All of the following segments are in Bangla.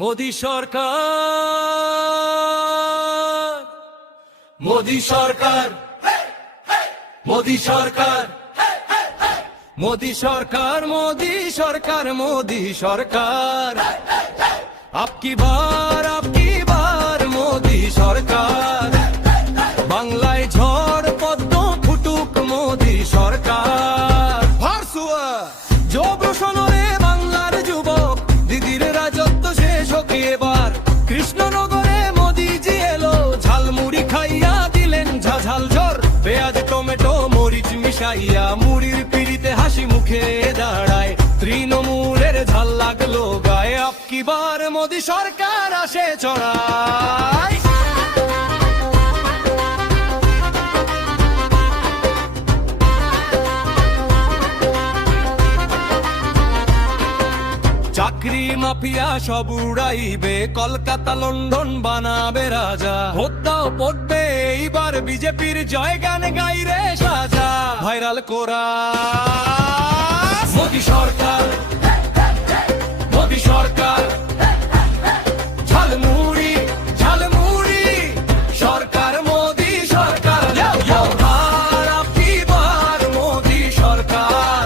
মোদি সরকার, মোদি সরকার, মোদি সরকার, মোদি সরকার, মোদি সরকার, মোদি সরকার, আপকি বার মোদি সরকার, বাংলায় ঝড় পদ্ম ফুটুক মোদি সরকার। যোগসনরে বাংলার যুবক দিদির রাজত্ব শেষ হোক এবার, কৃষ্ণনগরে মোদিজি এলো, ঝালমুড়ি খাইয়া দিলেন ঝাঝাল ঝড়, পেঁয়াজ টমেটো মরিচ মিশাইয়া মুড়ির পিড়িতে হাসি মুখে দাঁড়ায়, তৃণমূলের ঝাল লাগলো গায়ে, আপকি বার মোদি সরকার আসে চড়ায়। চাকরি মাফিয়া সব উড়াইবে, কলকাতা লন্ডন বানাবে রাজা, হত্যাও পড়বে এইবার বিজেপির জয়গান গাইরে সাজা, ভাইরাল করা মোদি সরকার, মোদি সরকার, ঝালমুড়ি ঝালমুড়ি সরকার, মোদি সরকার, আপকি বার মোদি সরকার,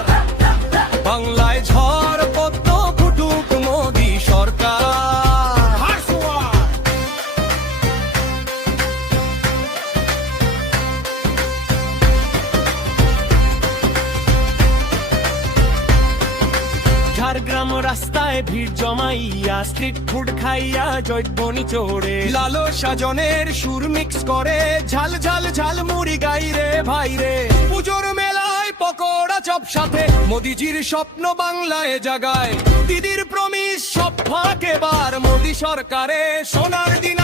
বাংলায় ঝড় পদ্ম ফুটুক মোদি সরকার। ঝাড়গ্রাম রাস্তায় ভিড় জমাইয়া, স্ট্রিট ফুড খাইয়া জৈবনি চড়ে, লালো সাজনের সুর মিক্স করে, ঝাল ঝাল ঝাল মুড়ি গাইরে ভাইরে, পুজোর মেলায় পকোড়া চপ সাথে, মোদিজির স্বপ্ন বাংলায় জাগায়, দিদির প্রমিস সব ফাঁক এবার, মোদি সরকারে সোনার দিন